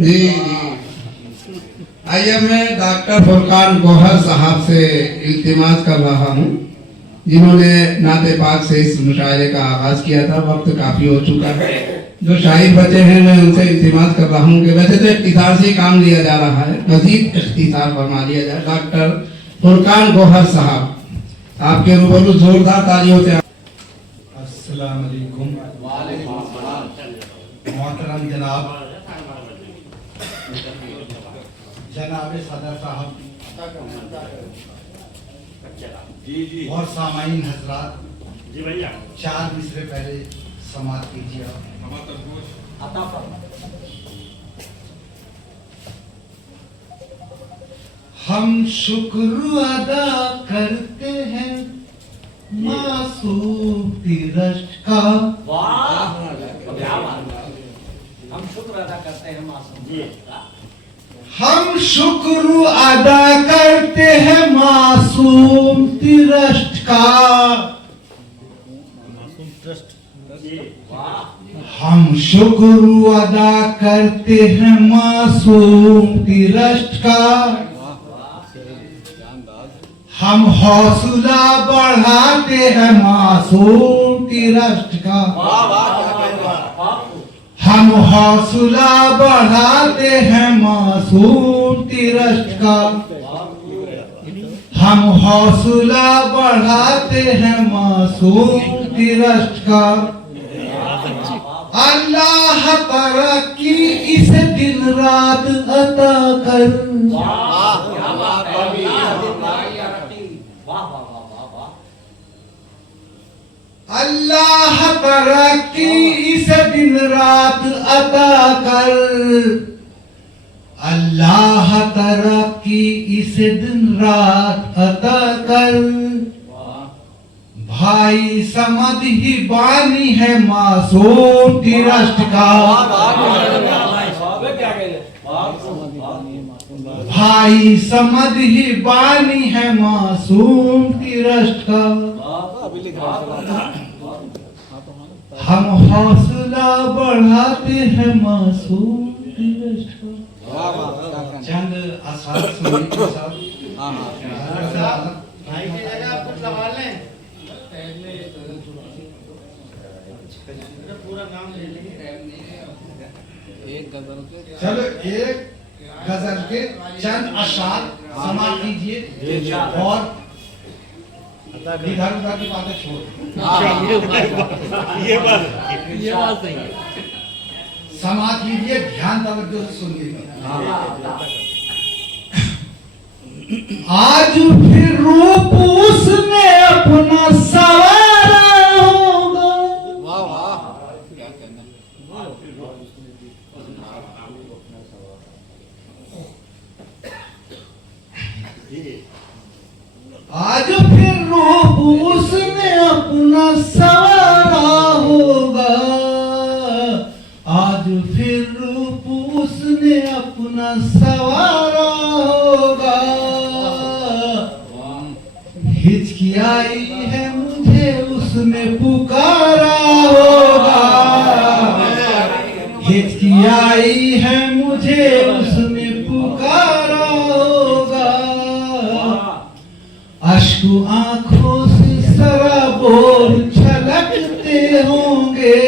जी जी। आइए, मैं डॉक्टर फुरकान गौहर साहब से इल्तिमास कर रहा हूँ, जिन्होंने नाते पाक से इस मुशायरे का आगाज किया था। वक्त काफी हो चुका है, जो शायर बचे हैं मैं उनसे इल्तिमास कर रहा हूँ कि वैसे तो इख्तिसार से काम लिया जा रहा है, मजीद इख्तिसार फरमा लिया जाए। डॉक्टर फुरकान गौहर साहब, आपके रूबरू जोरदार तालियों से। अस्सलाम वालेकुम। मोहतरम जनाब सदर साहब और सामाईन हजरात, जी भैया 4 मिसरे पहले समात कीजिए। हम शुक्र अदा करते हैं मासूम तिरश्त का। हम शुक्र अदा करते हैं मासूम का। हम शुक्र अदा करते हैं मासूम तिरश्त का। हम शुक्र अदा करते हैं मासूम तिरश्त का। हम हौसला बढ़ाते हैं मासूम तिरश्त का। हम हौसला बढ़ाते हैं मासूम तिरश्त का। हम हौसला बढ़ाते हैं मासूम तिरश्त का। अल्लाह तरक्की इस दिन रात अता कर। अल्लाह तरक्की इस दिन रात अता कर। अल्लाह तरक्की इस दिन रात अता कर। भाई समद ही बानी है मासूम तिरश्त का। भाई समद ही बानी है मासूम तिरश्त का। हम हौसला बढ़ाते हैं मासूम तिरश्त का। चंद असार सुनिए साहब। भाई की जगह आप कुछ सवाल लें, पूरा नाम ले लेंगे। एक गजल के, चलो एक गजल के चंद अशार समाप्त कीजिए और इधर उधर की बातें छोड़ ये बात सही है। समाप्त कीजिए, ध्यान तवज्जो से सुनिएगा। आज फिर रूप उसने अपना सवारा होगा। वाह वाह, क्या कहना। आज फिर रूप उसने अपना सवारा होगा। आज फिर रूप उसने अपना सवारा होगा। हिचकियाई है मुझे उसने पुकारा होगा। हिचकियाई है मुझे उसने पुकारा होगा। अश्क आंखों से सराबोर छलकते होंगे।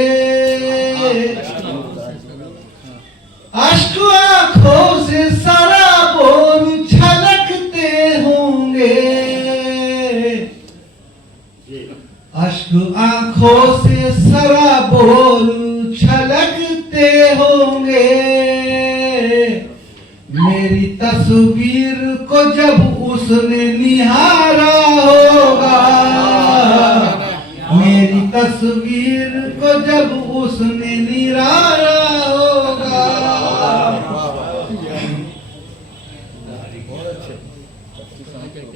अश्क आंखों से सराबोर छलकते होंगे। अश्क आंखों से सराबोर छलकते होंगे। मेरी तस्वीर को जब उसने निहारा होगा। मेरी तस्वीर को जब उसने निहारा होगा।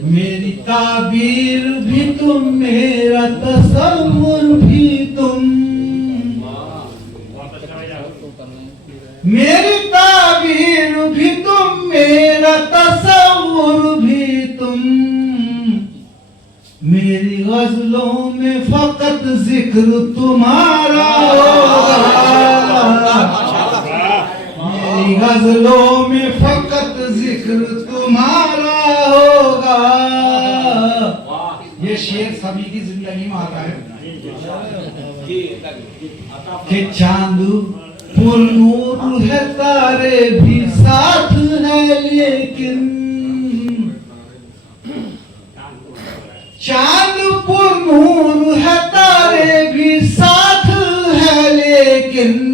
मेरी ताबीर भी तुम, मेरा तसव्वुर भी तुम। मेरी ताबीर भी तुम, मेरा तसव्वुर भी तुम। मेरी गजलों में फकत जिक्र तुम्हारा होगा। मेरी गजलों में फकत जिक्र तुम्हारा होगा। ये शेर सभी की जिंदगी में आता है कि चांद पुरनूर है तारे भी साथ है, लेकिन चांद पुरनूर है तारे भी साथ है, लेकिन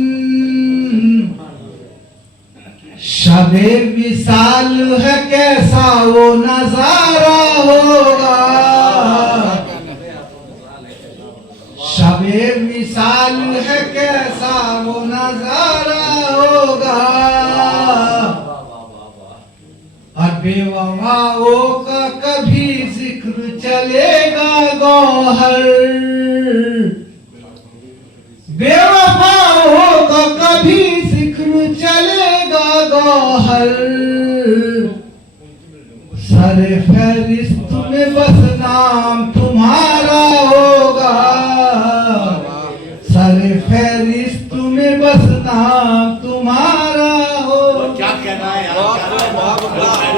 शबे विसाल है कैसा वो नजारा होगा। शबे विसाल है कैसा वो नजारा होगा। और बेवफाओं का कभी जिक्र चलेगा गौहर, बेवफाओं का कभी जिक्र चलेगा गौहर। सरे फहरिस्त में बस नाम तुम्हारा होगा, सरे फहरिस्त में बस नाम तुम्हारा होगा। क्या कहना है यार?